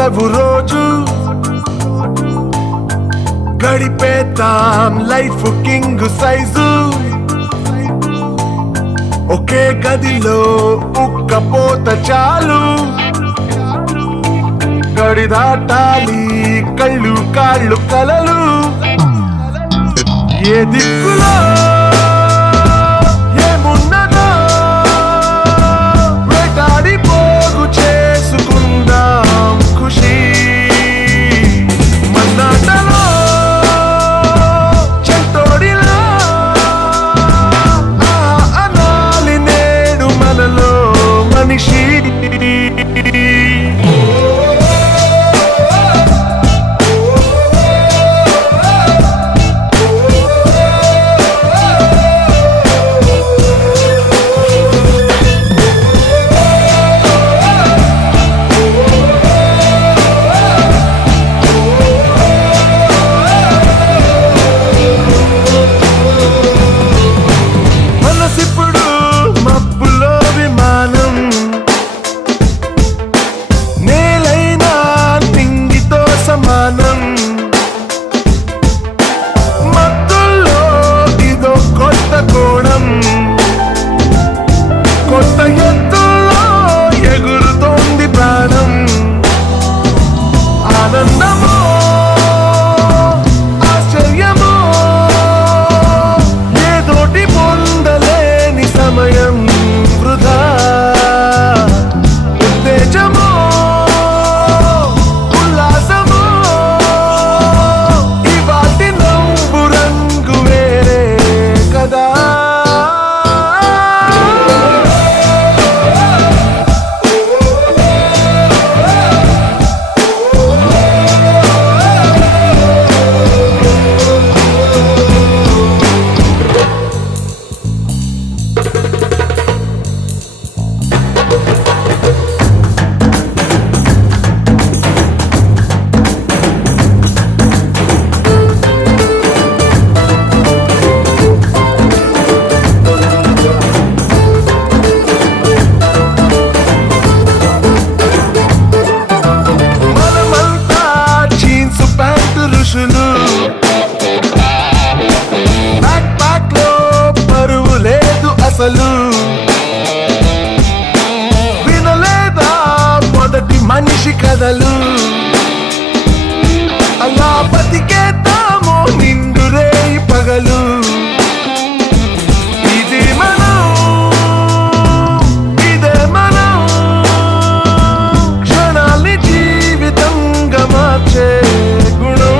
సెలవు రోజు గడిపేతాం life king size ఒకే గదిలో ఉక్కపోత చాలు గడి దాటాలి కళ్ళు కాళ్ళు కలలు ఏ దిక్కులో ఏమున్నదో వేటాడి పోగు చేసుకుందాం ఖుషి మన్నాటలో చెంతోడిలో అనాలి నేడు మనలో మనిషి వినలేదా మొదటి మనిషి కథలు అలా బతికేద్దాము నిండు రేయి పగలు ఇదే మనం క్షణాల్ని జీవితంగా మార్చే గుణం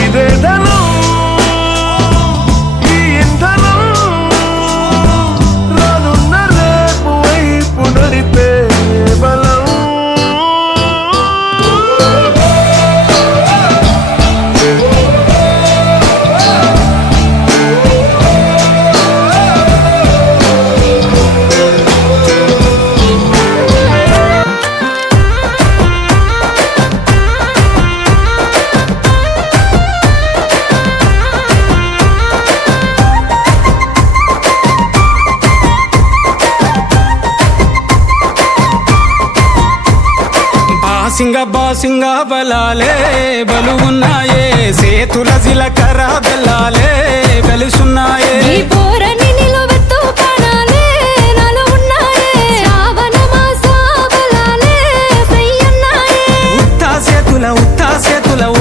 ఇదే ధనం బాసింగా బలాలే బలు ఉన్నాయే సేతుల జిలకర బెల్లాలే వెలుసున్నాయే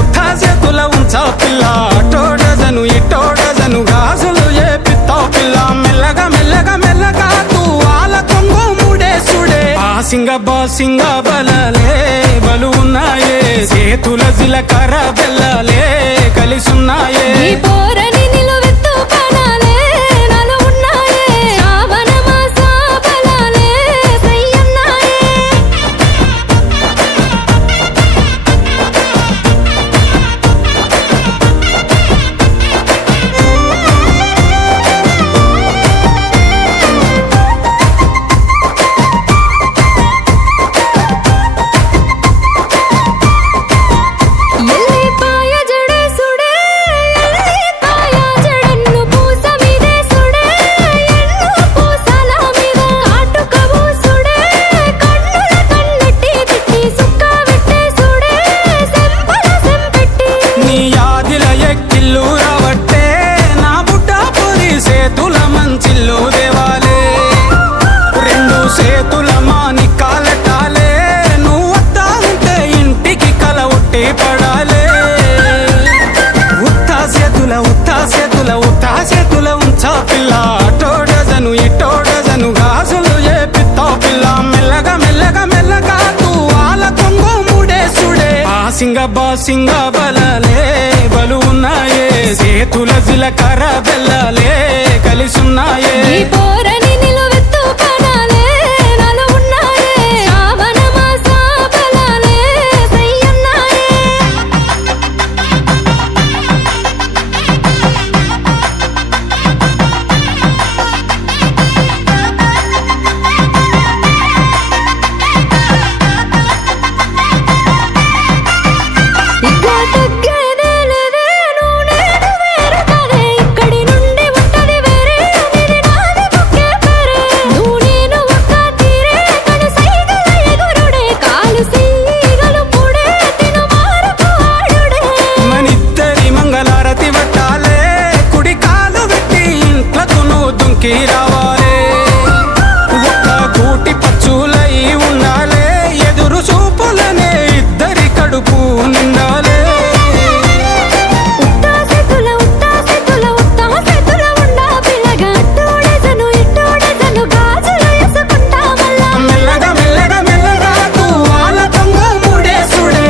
ఉత్తా సేతుల ఉంచా పిల్ల అటోడజను ఇటోడజను గాజులు ఏ పిత్తావు పిల్ల మెల్లగా మెల్లగా మెల్లగా తూ ఆల కొంగు ముడేసుడే బాసింగా బలాలే బలు ఉన్నాయే సేతుల జిలకర బెల్లాలే కలిసున్నాయే పాయ జడే సుడే బాసింగ బలలే బలు ఉన్నాయే సేతుల జిలకర బెల్లలే కలిసున్నాయే ఈ పోరని నిలువెత్తు కణాలే నాలో ఉన్నాయే శ్రావణ మాస బలాలే సయ్యన్నాయే ఇక తగ్గేదేలేదే నువ్వు నేను వేరు కాదే ఇక్కడి నుండి ఉంటది వేరే నీది నాది ఒకే పేరే నువ్వు నేను ఒక్క తీరే కను సైగల ఎగురుడే కాలు సీగలు పుడే తిను మారపు ఆడుడే మనిద్దరి మంగళారతి వట్టాలే కుడి కాలు పెట్టి ఇంట్లకు నువ్వు దుంకి రావాలే ఒక్క కూటి పచ్చులై ఉండాలే ఎదురు చూపులనే ఇద్దరి కడుపు నిండాలే ఉత్తా సెతుల ఉండా పిల్లగా అట్టోడేసను ఇట్టోడేసను గాజులు వేసుకుంటా మళ్ళా మెల్లగా వాళ్ళ కొంగ ముడేసుడే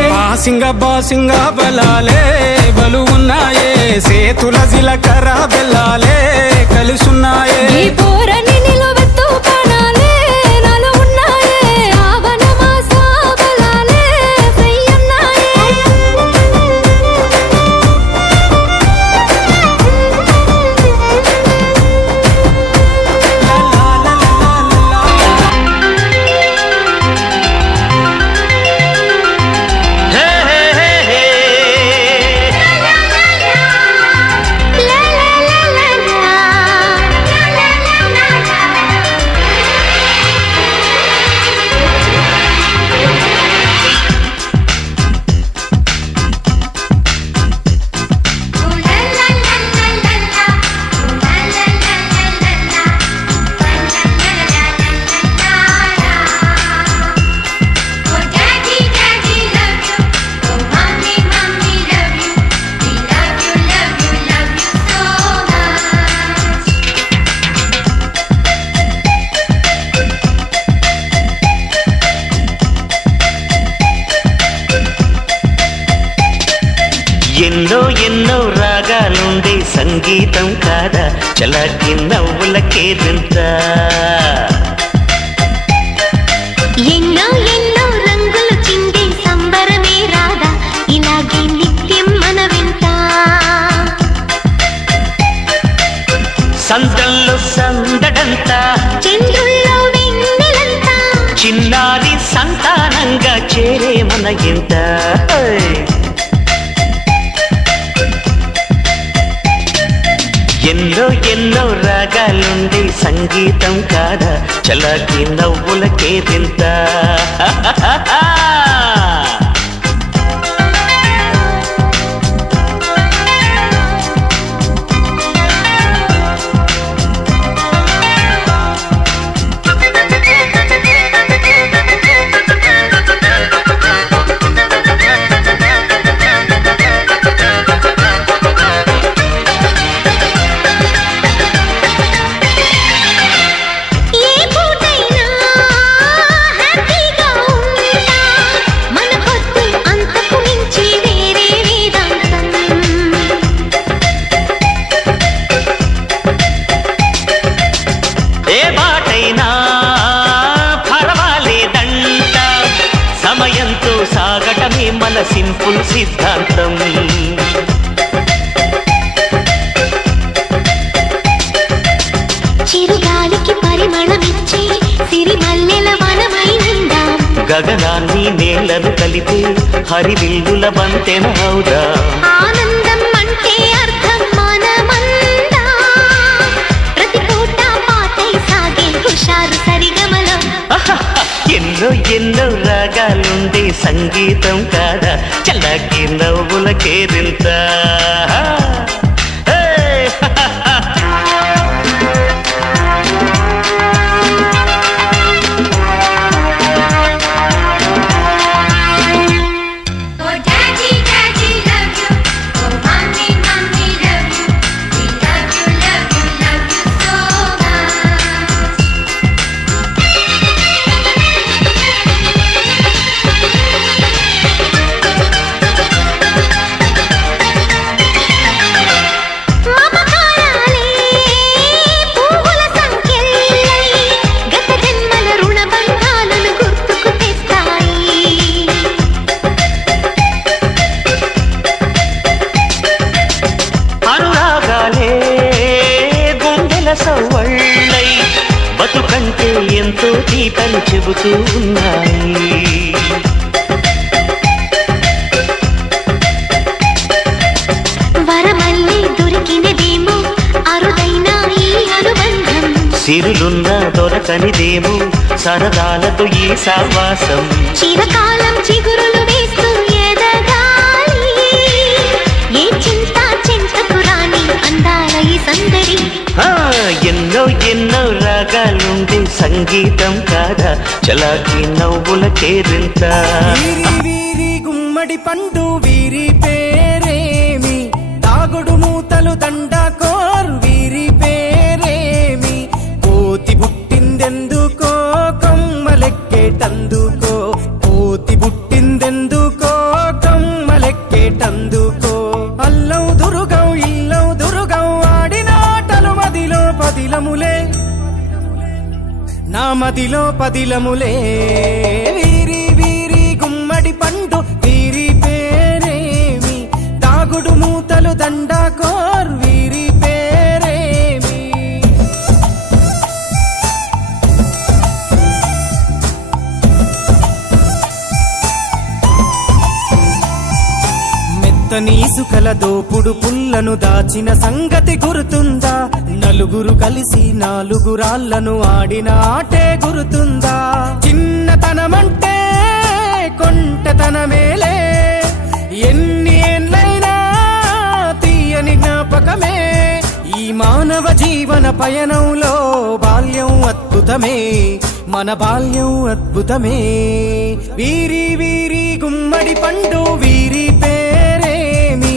బాసింగ బలాలే బలు ఉన్నాయే సేతుల జిలకర బెల్లాలే కలిసున్నాయే ఈ పోరని నిలువెత్తు కణాలే నాలో ఉన్నాయే శ్రావణ మాస బలాలే సయ్యన్నాయే ఎన్నో రాగాలుండే సంగీతం కాదా చలాకి నవ్వులకేదంత ఎన్నో రంగులు చిందే సంబరమే రాదా ఇలాగే నిత్యం మన వెంట సందల్లో సందడంతా చంద్రుల్లో వెన్నెలంతా చిన్నారి సంతానంగా చేరే మన ఇంట ఎన్నో రాగాలుండే సంగీతం కాదా చలాకి నవ్వులకేదింత ఏ పూటైనా హ్యాపీగా ఉంటా మన పొద్దు అంతకు మించి వేరే వేదాంతం ఏ బాటైనా పర్వాలేదంట సమయంతో సాగటమే మన సింపుల్ సిద్ధాంతం చిరుగాలికి పరిమళమిచ్చే సిరిమల్లెల వనమై ఉందాం గగనాన్ని నేలను కలిపే హరివిల్లుల బంతెన హౌదా ఆనందం అంటే అర్థం మనమందా ప్రతి పూట పాటై సాగే హుషారు సరిగమలో ఎన్నో రాగాలుండే సంగీతం కాదా చల్లకి నవ్వులకేరింత Oh daddy daddy love you oh mommy mommy love you we love you so much మత్తు కంటే ఎంతో తీపని చెబుతూ ఉన్నాయి. వరమల్లి దొరికినదేమో అరుదైన ఈ అనుబంధం, సిరులున్న దొరకనిదేమో సరదాలతో ఈ సావాసం. చిరకాలం చిగురులు వేస్తూ ఎదగాలి, ఏ చింత చింతకు రాని అందాల ఈ సందడి. ఆ, ఎన్నో ఎన్నో రాగాలుండే సంగీతం కాదా చలాకి నవ్వుల కేరింత. వీరి వీరి గుమ్మడి పండు వీరి పేరేమి, తాగుడు మూతలు దండాకోర్ వీరి పేరేమి, కోతి పుట్టిందెందుకో కొమ్మలెక్కేటందుకో, కోతి పుట్టిందెందుకో కొమ్మలెక్కేటందుకో. అల్లం దురుగం ఇల్లం దురుగం ఆడిన ఆటలు మదిలో పదిలములే, నా మదిలో పదిలములే. వీరి వీరి గుమ్మడి పండు వీరి పేరేమి, తాగుడు మూతలు దండాకోర్ వీరి పేరేమి. మెత్తని ఇసుకల దోపుడు పుల్లను దాచిన సంగతి గుర్తుందా, నలుగురు కలిసి నాలుగురాళ్లను ఆడిన ఆటే గుర్తుందా. చిన్నతనమంటే కొంటెతనమేలే, ఎన్ని ఏండ్లైనా తీయని జ్ఞాపకమే. ఈ మానవ జీవన పయనంలో బాల్యం అద్భుతమే, మన బాల్యం అద్భుతమే. వీరి వీరి గుమ్మడి పండు వీరి పేరేమి,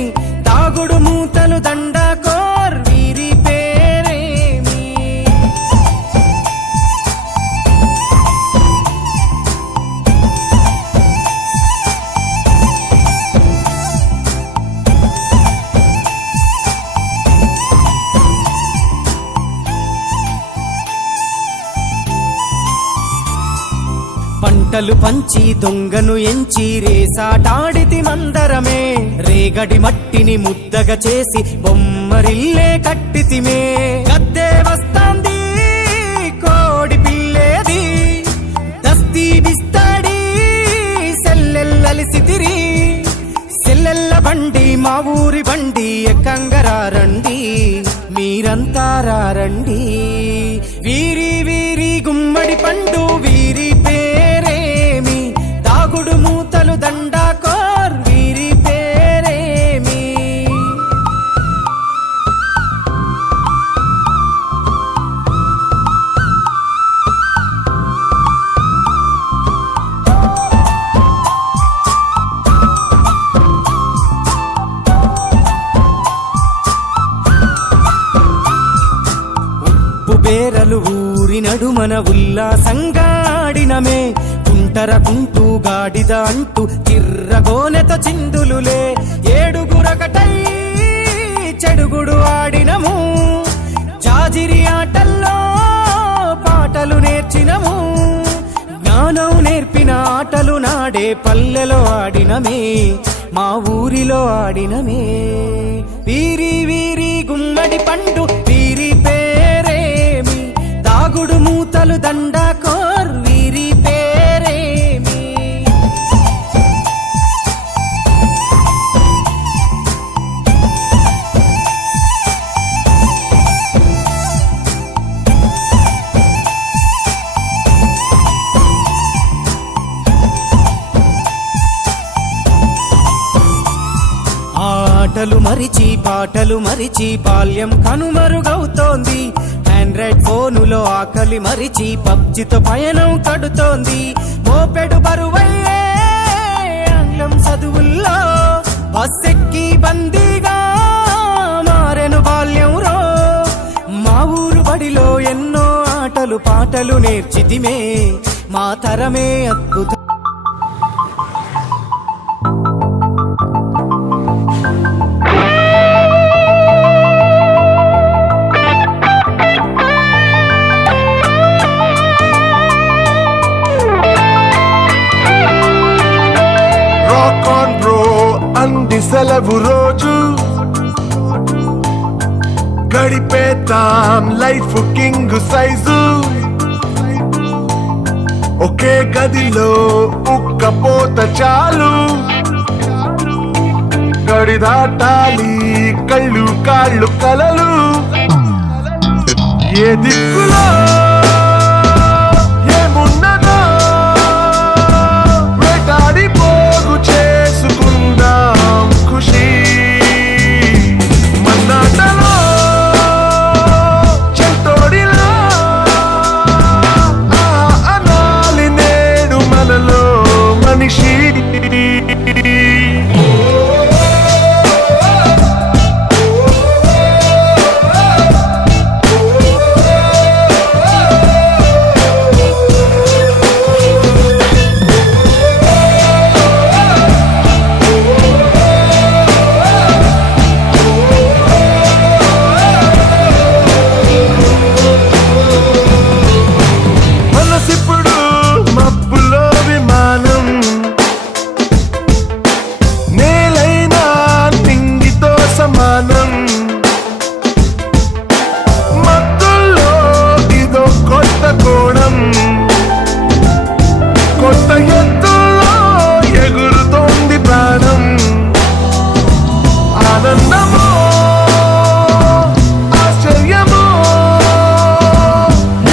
తాగుడు మూతలు దండాకోర్ వీరి పేరేమి. పంటలు పంచి దొంగను ఎంచి రేసాటాడితి మందరమే, రేగడి మట్టిని ముద్దగా చేసి బొమ్మరిల్లే కట్టితిమే. గద్దే వస్తాంది కోడి పిల్లేది, దస్తీ బిస్తాడి సెల్లెల్లలిసితిరి. సెల్లెల్ల బండి మా ఊరి బండి ఎక్కంగరారండి, మీరంతా రారండి. వీరి వీరి గుమ్మడి పండు వీరి పేరేమి, తాగుడు మూతలు దండాకోర్ వీరి పేరేమి. ఉప్పు బేరలు ఊరి నడుమన ఉల్లాసంగాడినమే, కుంటర కుంటూ గాడిద అంటూ చిర్రగోనెత చిందులులే. ఏడుగురకటై చెడుగుడు ఆడినము, జాజిరి ఆటల్లో పాటలు నేర్చినము. జ్ఞానం నేర్పిన ఆటలు నాడే పల్లెలో ఆడినమే, మా ఊరిలో ఆడినమే. వీరి వీరి గుమ్మడి పండు వీరి పేరేమి, తాగుడు మూతలు దండాకోర్ వీరి పేరేమి. ఆటలు మరిచి పాటలు మరిచి బాల్యం కనుమరుగవుతోంది, ఆండ్రాయిడ్ ఫోనులో ఆకలి మరిచి పబ్జితో పయనం కడుతోంది. మోపెడు బరువయ్యే ఆంగ్లం చదువుల్లో బస్సెక్కి బందీగా మారెను బాల్యం రో. మా ఊరు బడిలో ఎన్నో ఆటలు పాటలు నేర్చితిమే, మా తరమే అద్భుతం. సెలవు రోజు గడిపేతాం లైఫ్ కింగ్ సైజు, ఒకే గదిలో ఉక్కపోత చాలు గడి దాటాలి కళ్ళు కాళ్ళు కలలు ఏ దిక్కులో ఏమున్నదో వేటాడి పోగు చేసుకుందాం ఖుషి మన్నాటలో చెంతోడిలా అనాలి నేడు మనలో మనిషి మనసిప్పుడు మబ్బులో విమానం నేలైనా నింగితో సమానం మత్తుల్లో ఇదో కొత్త కోణం కొత్త ఎత్తుల్లో ఎగురుతోంది ప్రాణం ఆనందమో ఆశ్చర్యమో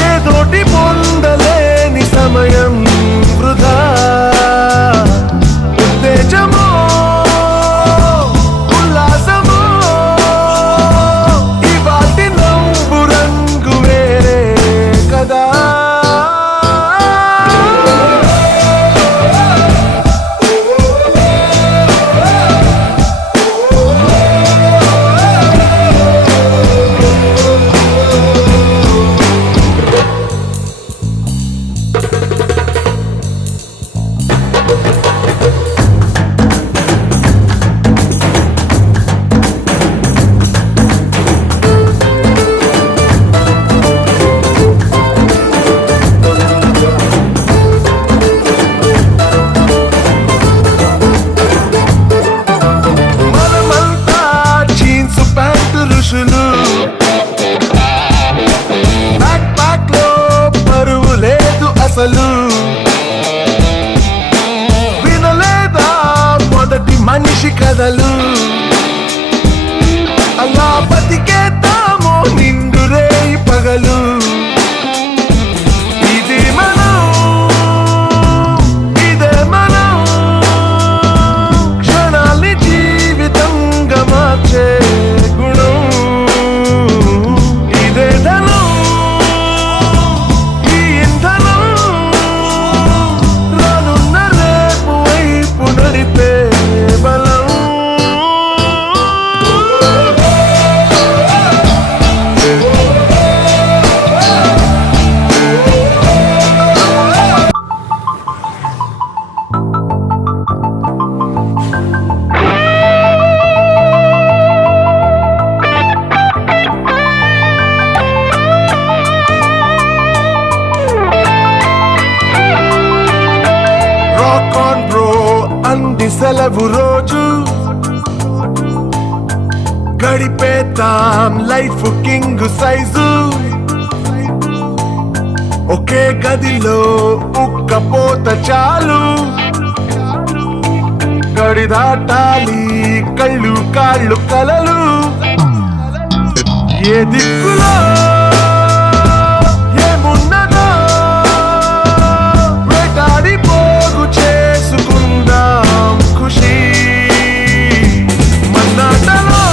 ఏదోటి పొందలేని సమయం వృధా ఉత్తేజమో ఉల్లాసమో ఇవాటి నవ్వు రంగు వేరే కదా మనమంతా జీన్స్ ప్యాంటు ఋషులు బ్యాక్ ప్యాక్ లో పరువు లేదు అసలు వినలేదా మొదటి మనిషి కథలు అలా బతికేద్దామో నిండు రేయి పగలు ఇది మనం ఇదే మనం క్షణాల్ని జీవితంగా మార్చే గుణం ఇదే ధనం ఈ ఇంధనం రానున్న రేపు వైపు నడిపే బలం రాక్ ఆన్ బ్రో అంది సెలవు రోజు గడిపేద్దాం లైఫ్ కింగ్ సైజు ఒకే గదిలో ఉక్కపోత చాలు గడి దాటాలి కళ్ళు కాళ్ళు కలలు ఏ దిక్కులో ఏమున్నదో వేటాడి పోగు చేసుకుందాం ఖుషి మన్నాటలో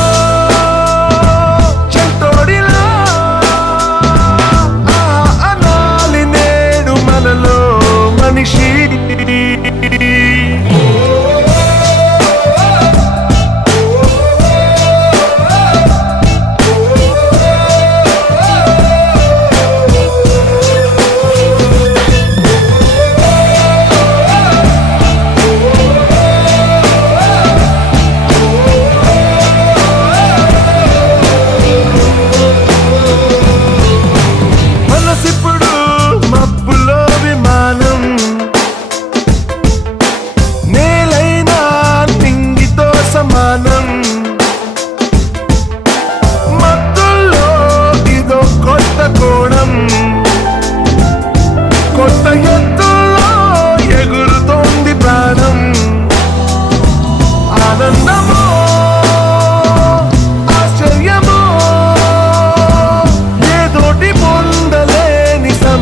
చెంతోడిలా అనాలి నేడు మనలో మనిషి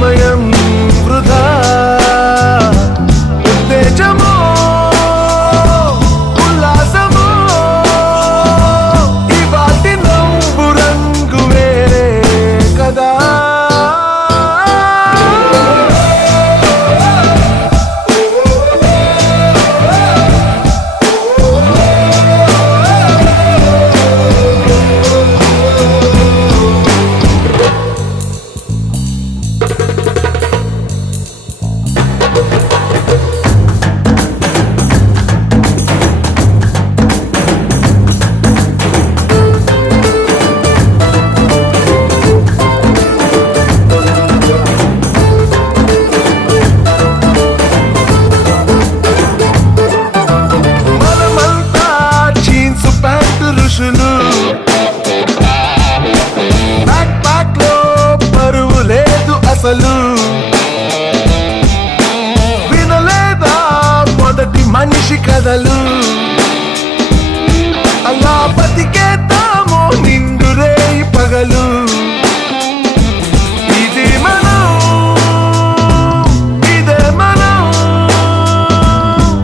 సమయం వృధా ఉత్తేజమో ఉల్లాసమో ఇవాటి నవ్వు రంగు వేరే కదా మనమంతా జీన్స్ ప్యాంటు ఋషులు బ్యాక్ ప్యాక్ లో బరువు లేదు అసలు వినలేదా మొదటి మనిషి కథలు అలా బతికేద్దాము నిండు రేయి పగలు ఇది మనం ఇదే మనం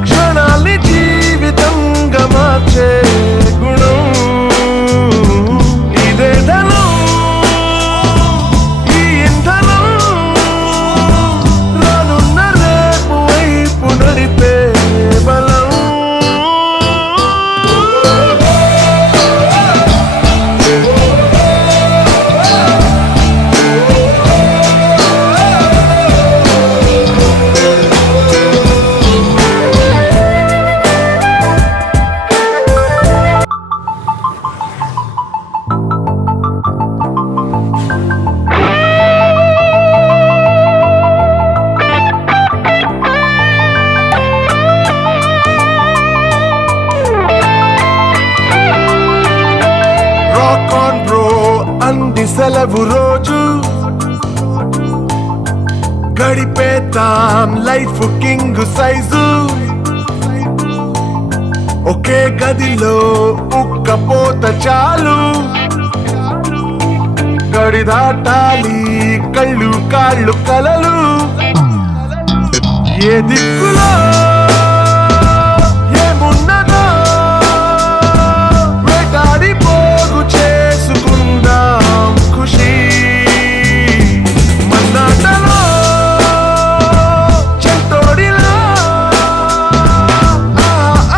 క్షణాల్ని జీవితంగా మార్చే గుణం ఇదే ధనం ఈ ఇంధనం రానున్న రేపు వైపు నడిపే బలం రాక్ ఆన్ బ్రో అంది సెలవు రోజు గడిపేద్దాం లైఫ్ కింగ్ సైజు ఒకే గదిలో ఉక్కపోత చాలు గడి దాటాలి కళ్ళు కాళ్ళు కలలు ఏ దిక్కులో ఏమున్నదో వేటాడి పోగు చేసుకుందాం ఖుషి మన్నాటలో చెంతోడిలా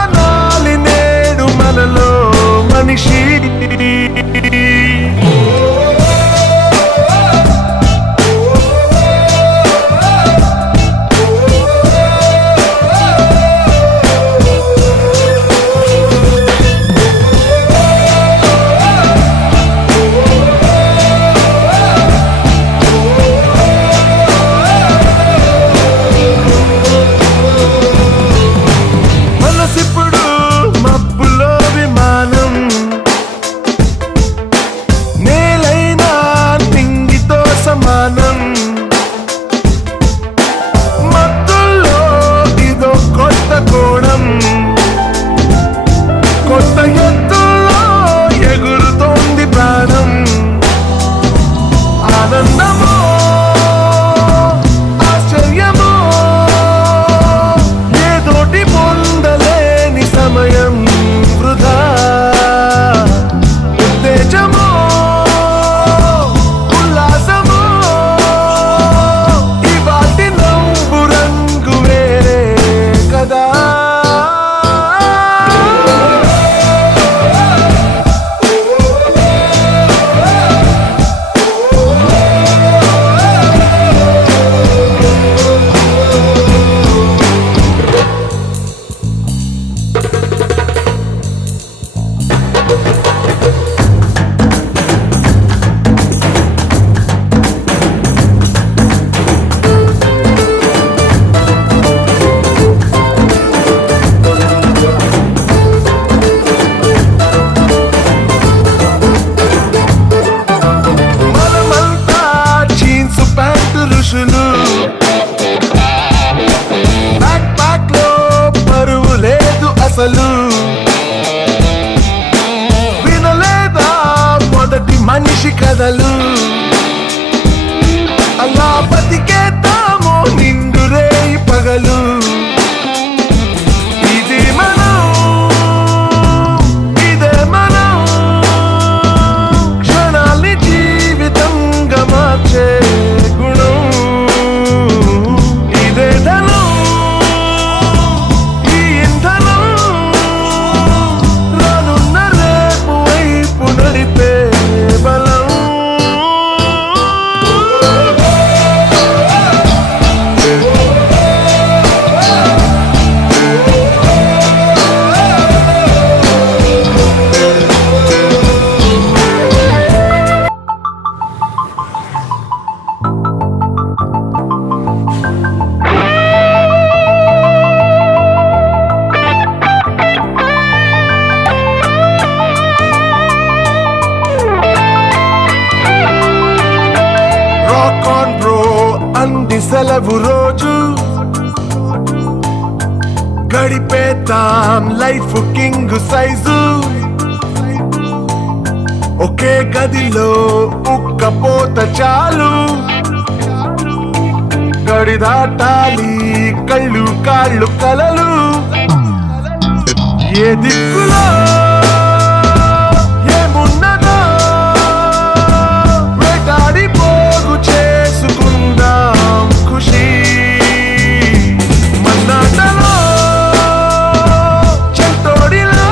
అనాలి నేడు మనలో మనిషి మనసిప్పుడు మబ్బులో విమానం నేలైనా నింగితో సమానం మత్తుల్లో ఇదో కొత్త కోణం కొత్త ఎత్తుల్లో ఎగురుతోంది ప్రాణం ఆనందమో ఆశ్చర్యమో ఏదోటి పొందలేని సమయం వృధా ఉత్తేజమో ఉల్లాసమో ఇవాటి నవ్వు రంగు వేరే కదా మనమంతా జీన్స్ ప్యాంటు ఋషులు బ్యాక్ ప్యాక్ లో బరువు లేదు అసలు వినలేదా మొదటి మనిషి కథలు అలా బతికే ఉంది సెలవు రోజు గడిపేద్దాం లైఫ్ కింగ్ సైజు ఒకే గదిలో ఉక్కపోత చాలు గడి దాటాలి కళ్ళు కాళ్ళు కలలు ఏ దిక్కులో ఏమున్నదో వేటాడి పోగు చేసుకుందాం ఖుషి మన్నాటలో చెంతోడిలా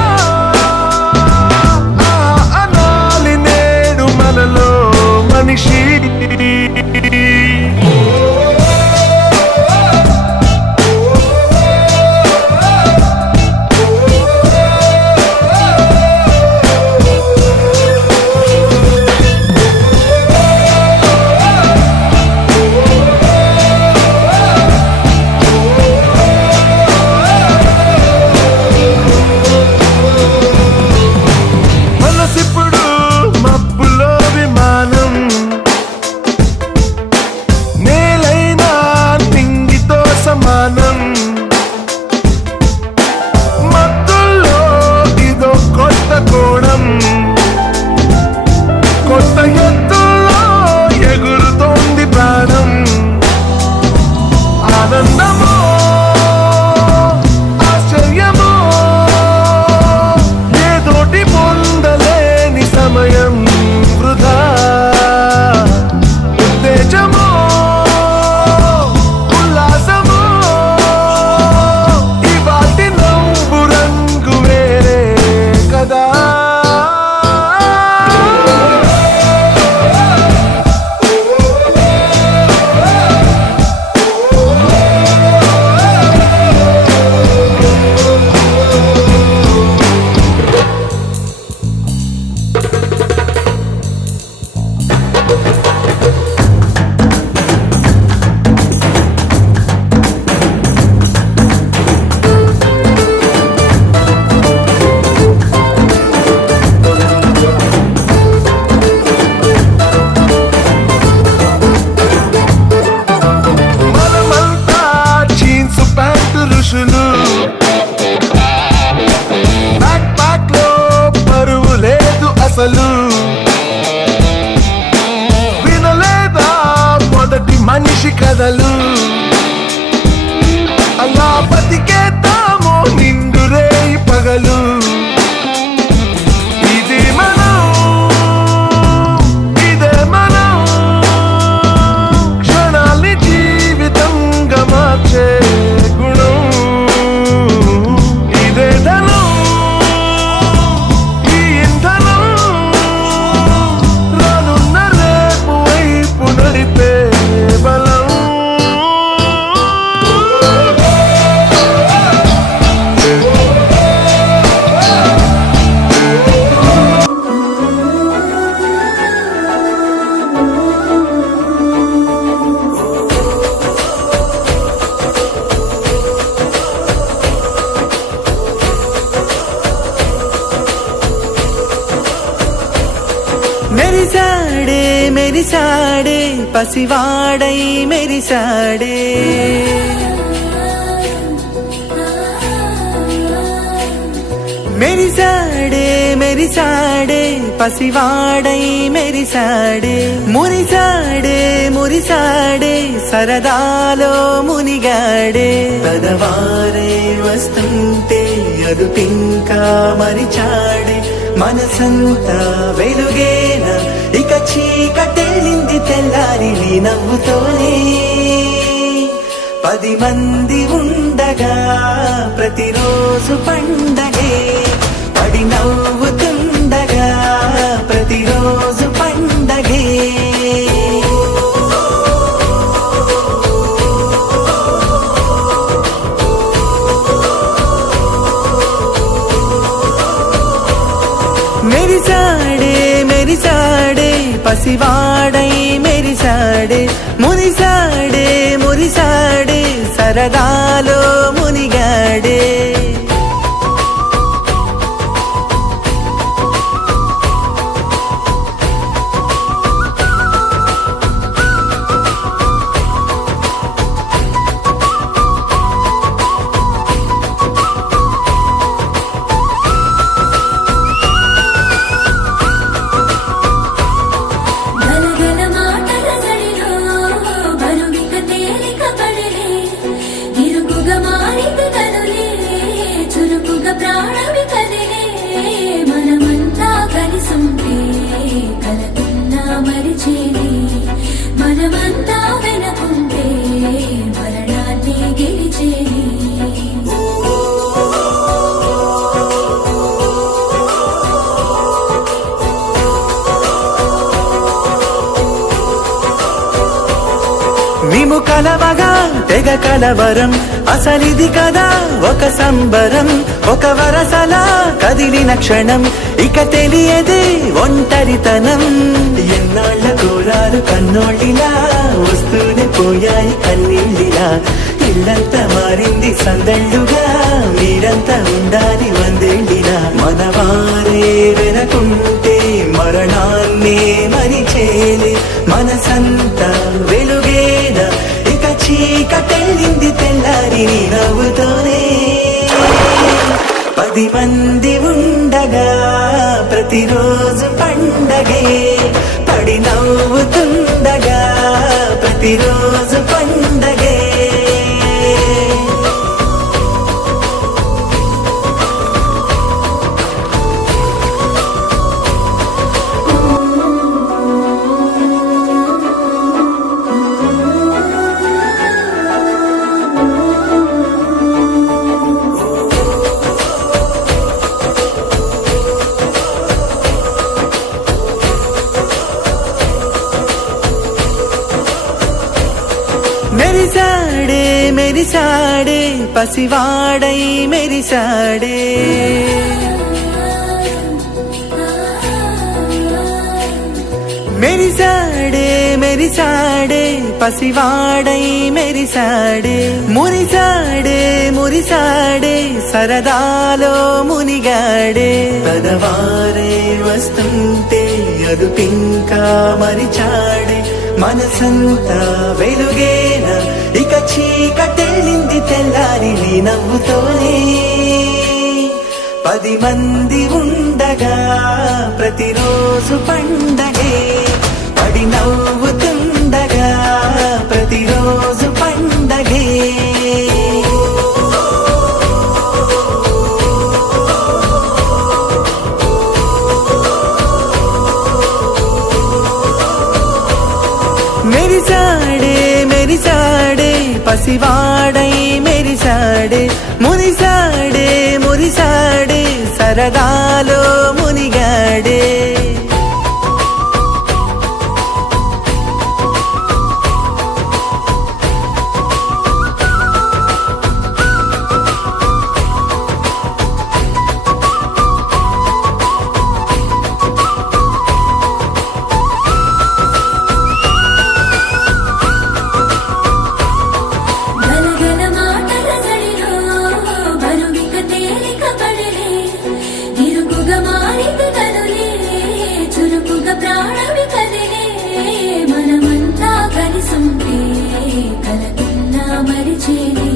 అనాలి నేడు మనలో మనిషి మనసిప్పుడు మబ్బులో విమానం నేలైనా నింగితో సమానం మత్తుల్లో ఇదో కొత్త కోణం కొత్త ఎత్తుల్లో ఎగురుతోంది ప్రాణం ఆనందమో ఆశ్చర్యమో ఏదోటి పొందలేని సమయం వృధా ఉత్తేజమో ఉల్లాసమో ఇవాటి నవ్వు రంగు వేరే కదా మనమంతా జీన్స్ ప్యాంటు ఋషులు బ్యాక్ ప్యాక్ లో పరువు లేదు అసలు వినలేదా మొదటి మనిషి కథలు అలా బతికేద్దాము నిండు రేయి పగలు ఇది మనం ఇదే మనం క్షణాల్ని జీవితంగా మార్చే గుణం ఇదే ధనం ఈ ఇంధనం రానున్న రేపు వైపు నడిపే బలం మెరిసాడే మెరిసాడే పసివాడై మెరిసాడే మెరిసాడే మెరిసాడే పసివాడై మెరిసాడే మురిసాడే మురిసాడే సరదాలో మునిగాడే పదవారే వస్తుంటే అదుపింకా మరిచాడే మనసంతా వెలుగేన ఇక చీకటెళ్ళింది తెల్లారి నీ నవ్వుతోనే 10 మంది ఉండగా ప్రతిరోజు పండగే పడి నవ్వుతుండగా ప్రతిరోజు పండగే మెరిసాడే మెరిసాడే పసివాడై మెరిసాడే మురిసాడే మురిసాడే సరదాలో మునిగాడే మేము కలవగా తెగ కలవరం అసలిది కదా ఒక సంబరం ఒక వరసలా కదిలిన క్షణం ఇక తెలియదే ఒంటరితనం ఎన్నాళ్ళ కోరాలు కన్నోళ్ళిలా వస్తూనే పోయాయి కన్నీళ్ళిలా ఇల్లంతా మారింది సందళ్ళుగా మీరంతా ఉండాలి వందేళ్ళిలా మనవారే వెనకుంటే మరణాన్నే మరిచేలే మనసంతా వెలుగేన ఇక చీకటెళ్ళింది తెల్లారి నీ నవ్వుతోనే 10 మంది ఉండగా ప్రతిరోజు పండగే పడి నవ్వుతుండగా ప్రతిరోజు పండగే మెరిసాడే మెరిసాడే పసివాడై మెరిసాడే మెరిసాడే మెరిసాడే పసివాడై మెరిసాడే మురిసాడే మురిసాడే సరదాలో మునిగాడే పదవారే వస్తుంటే అదుపింకా మరిచాడే మనసంతా వెలుగేన ఇక చీకటెళ్ళింది తెల్లారి నీ నవ్వుతోనే 10 మంది ఉండగా ప్రతిరోజు పండగే పడి నవ్వుతుండగా ప్రతిరోజు పండగే మెరిసాడే మెరిసాడే పసివాడై మెరిసాడే మురిసాడే మురిసాడే సరదాలో మునిగాడే గలగల మాటల జడిలో బరువిక తేలిక పడలే ఇరుకుగా మారితే కదులే చురుకుగా ప్రాణమి కదిలే మనమంతా కలిసుంటే కలకున్నా మరిచేలే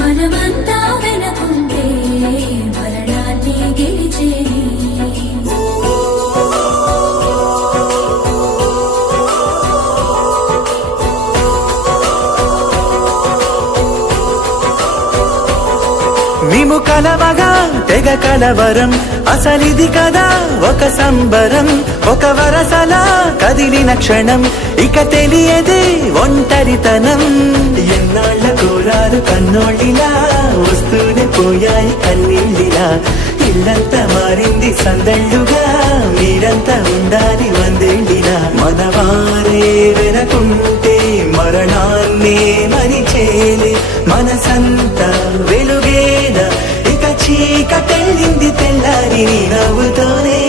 మనమంతా వెనకుంటే మరణాన్ని గెలిచేలే మేము కలవగా తెగ కలవరం అసలిది కదా ఒక సంబరం ఒక వరసలా కదిలిన క్షణం ఇక తెలియదే ఒంటరితనం ఎన్నాళ్ళ కోరాలు కన్నోళ్ళిలా వస్తూనే పోయాయి కన్నీళ్ళిలా ఇల్లంతా మారింది సందళ్ళుగా మీరంతా ఉండాలి వందేళ్ళిలా మనవారే వెనకుంటే మరణాన్నే మరిచేలే మనసంతా వెలుగేన ఇక చీకటెళ్ళింది తెల్లారి నీ నవ్వుతోనే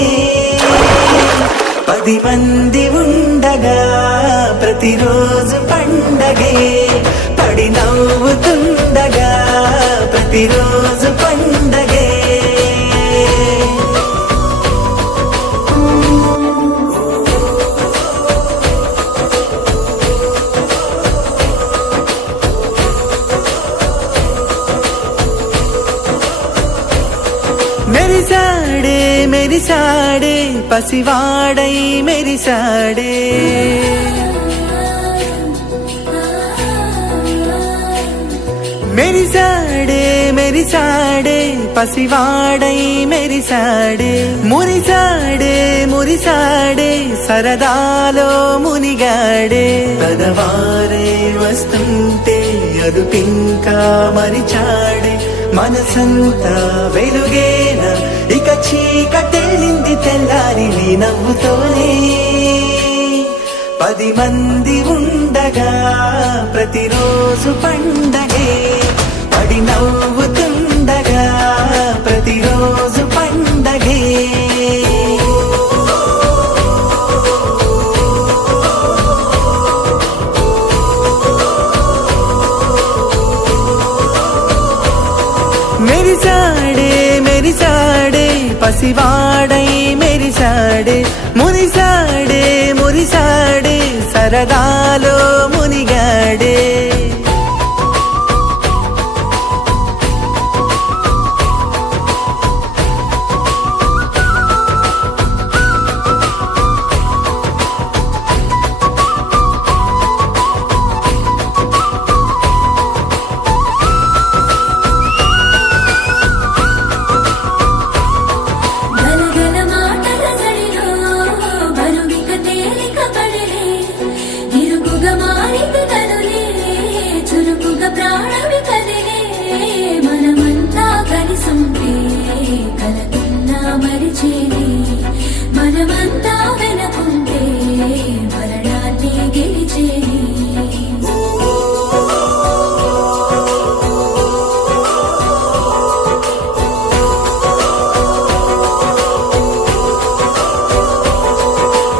10 మంది ఉండగా ప్రతిరోజు పండగే పడి నవ్వుతుండగా ప్రతిరోజు పండగే మెరిసాడే మెరిసాడే పసివాడై మెరిసాడే మెరిసాడే మెరిసాడే పసివాడై మెరిసాడే మురిసాడే మురిసాడే సరదాలో మునిగాడే పదవారే వస్తుంటే అదుపింకా మరిచాడే మనసంతా వెలుగేన ఇక చీకటెళ్ళింది తెల్లారి నీ నవ్వుతోనే 10 మంది ఉండగా ప్రతిరోజు పండగే పడి నవ్వుతుండగా ప్రతిరోజు పండగే మెరిసాడే మెరిసాడే పసివాడై మెరిసాడే మురిసాడే మురిసాడే సరదాలో మునిగాడే గలగల మాటల జడిలో బరువిక తేలిక పడలే ఇరుకుగా మారింది కనులే చురుకుగా ప్రాణమి కదిలే మనమంతా కలిసుంటే కలకున్నా మరిచేనే మనమంతా వెనకుంటే మరణాన్ని గెలిచేనే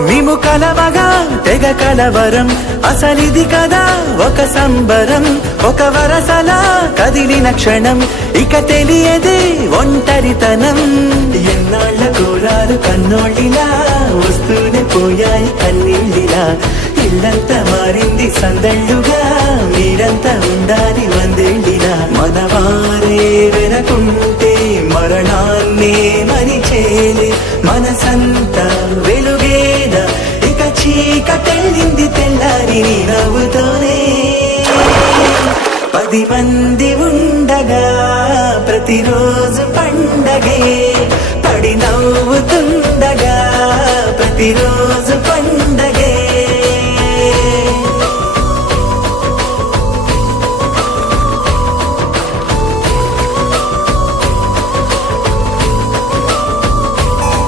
మేము కలవగా తెగ కలవరం అసలిది కదా ఒక సంబరం ఒక వరసలా కదిలిన క్షణం ఇక తెలియదే ఒంటరితనం ఎన్నాళ్ళ కోరాలు కన్నోళ్ళిలా వస్తూనే పోయాయి కన్నీళ్ళిలా ఇల్లంతా మారింది సందళ్ళుగా మీరంతా ఉండాలి వందేళ్ళిలా మనవారే వెనకుంటే మరణాన్నే మరిచేలే మనసంతా వెలుగేనా ఇక చీకటెళ్ళింది తెల్లారి నీ నవ్వుతోనే 10 మంది ఉండగా ప్రతిరోజు పండగే పడి నవ్వుతుండగా ప్రతిరోజు పండగే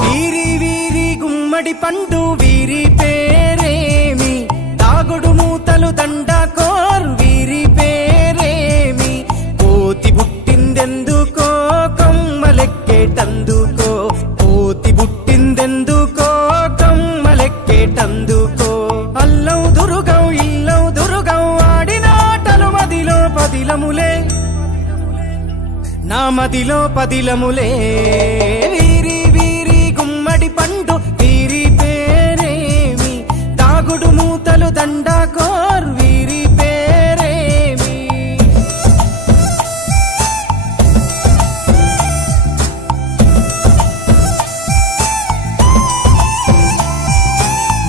వీరి వీరి గుమ్మడి పండు వీరి పేరేమి తాగుడు మూతలు దండకోర్ వీరి పేరేమి కోతి పుట్టిందెందుకో కొమ్మలెక్కేటందుకో కోతి పుట్టిందెందుకో కొమ్మలెక్కేటందుకో అల్లం దురుగం ఇల్లం దురుగం ఆడినాటలు మదిలో పదిలములే నా మదిలో పదిలములే వీరి వీరి గుమ్మడి పండు వీరి పేరేమి తాగుడు మూతలు దండకోర్ వీరి పేరేమి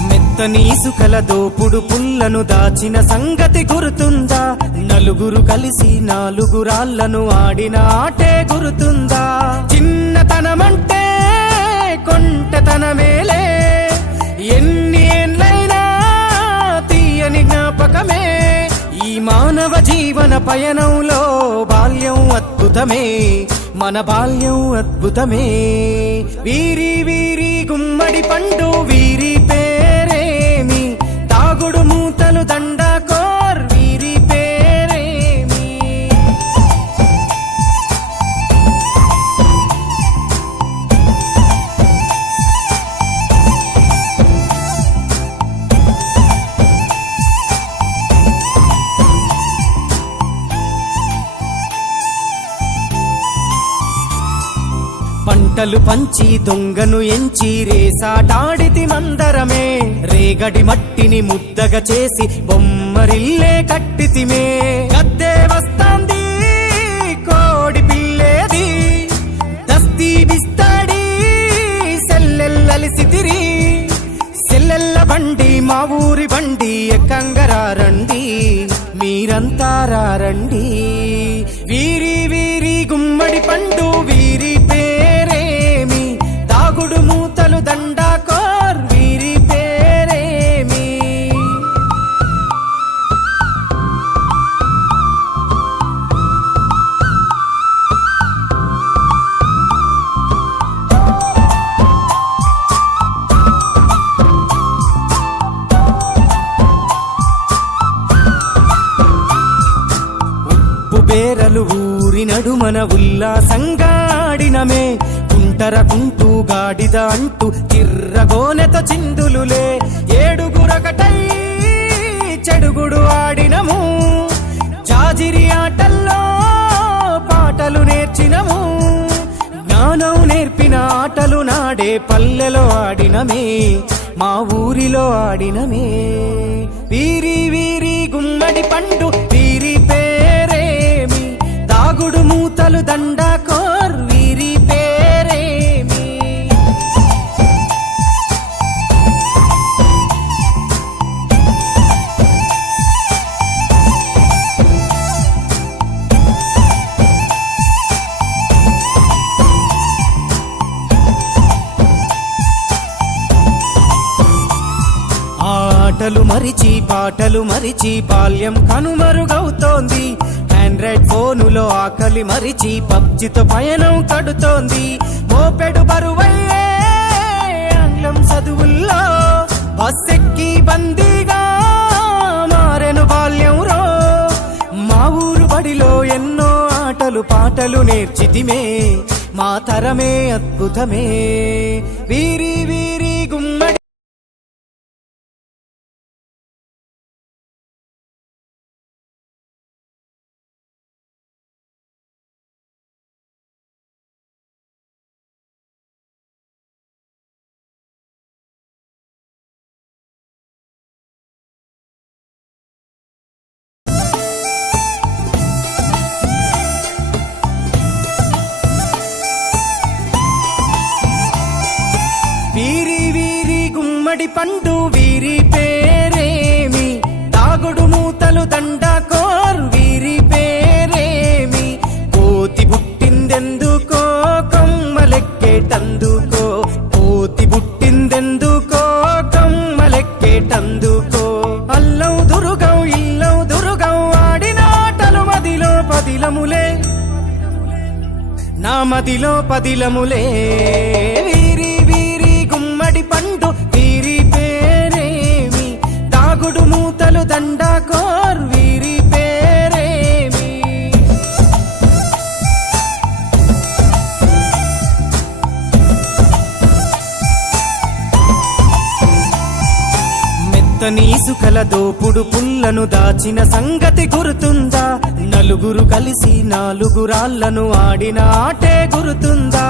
మెత్తని ఇసుకల దోపుడు పుల్లను దాచిన సంగతి గుర్తుందా నలుగురు కలిసి 4 రాళ్లను ఆడిన ఆటే గుర్తుందా చిన్నతనమంటే కొంటతనమేలే ఎన్ని ఏండ్లైనా తీయని జ్ఞాపకమే ఈ మానవ జీవన పయనంలో బాల్యం అద్భుతమే మన బాల్యం అద్భుతమే వీరి వీరి గుమ్మడి పండు వీరి పేరేమి తాగుడు మూతలు దండకోర్ వీరి పేరేమి పంటలు పంచి దొంగను ఎంచి రేసాటాడితి మందరమే రేగడి మట్టిని ముద్దగా చేసి బొమ్మరిల్లే కట్టితిమే గద్దే వస్తాంది కోడి పిల్లేది దస్తీ బిస్తాడి సెల్లెల్లలిసితిరి సెల్లెల్ల బండి మా ఊరి బండి ఎక్కంగరారండి మీరంతా రారండి వీరి వీరి గుమ్మడి పండు వీరి పేరేమి తాగుడు మూతలు దండకోర్ వీరి పేరేమి ఊరి నడుమన ఉల్లాసంగా ఆడినమే కుంటరకుంటూ గాడిద అంటూ చిర్రగోనెతో చిందులులే ఏడుగురకటై చెడుగుడు ఆడినము జాజిరి ఆటల్లో పాటలు నేర్చినము జ్ఞానం నేర్పిన ఆటలు నాడే పల్లెలో ఆడినమే మా ఊరిలో ఆడినమే వీరి వీరి గుమ్మడి పండు వీరి పేరేమి దాగుడు మూతలు దండాకోర్ వీరి పేరేమి ఆటలు మరిచి పాటలు మరిచి బాల్యం కనుమరుగవుతోంది ఆండ్రాయిడ్ ఫోనులో ఆకలి మరిచి పబ్జితో పయనం కడుతోంది మోపెడు బరువయ్యే ఆంగ్లం చదువుల్లో బస్సెక్కి బందీగా మారెను బాల్యం రో మా ఊరు బడిలో ఎన్నో ఆటలు పాటలు నేర్చితిమే మా తరమే అద్భుతమే వీరి వీరి గుమ్మడి వీరి వీరి గుమ్మడి పండు వీరి పేరేమి దాగుడు మూతలు దండాకోర్ వీరి పేరేమి కోతి పుట్టిందెందుకో కొమ్మలెక్కేటందుకో కోతి పుట్టిందెందుకో కొమ్మలెక్కేటందుకో అల్లం దురుగం ఇల్లం దురుగం ఆడిన ఆటలు మదిలో పదిలములే నా మదిలో పదిలములే వీరి వీరి గుమ్మడి పండు వీరి పేరేమి దాగుడు మూతలు దండాకోర్ వీరి పేరేమి మెత్తని ఇసుకల దోపుడు పుల్లను దాచిన సంగతి గుర్తుందా నలుగురు కలిసి నాలుగు రాళ్లను ఆడిన ఆటే గుర్తుందా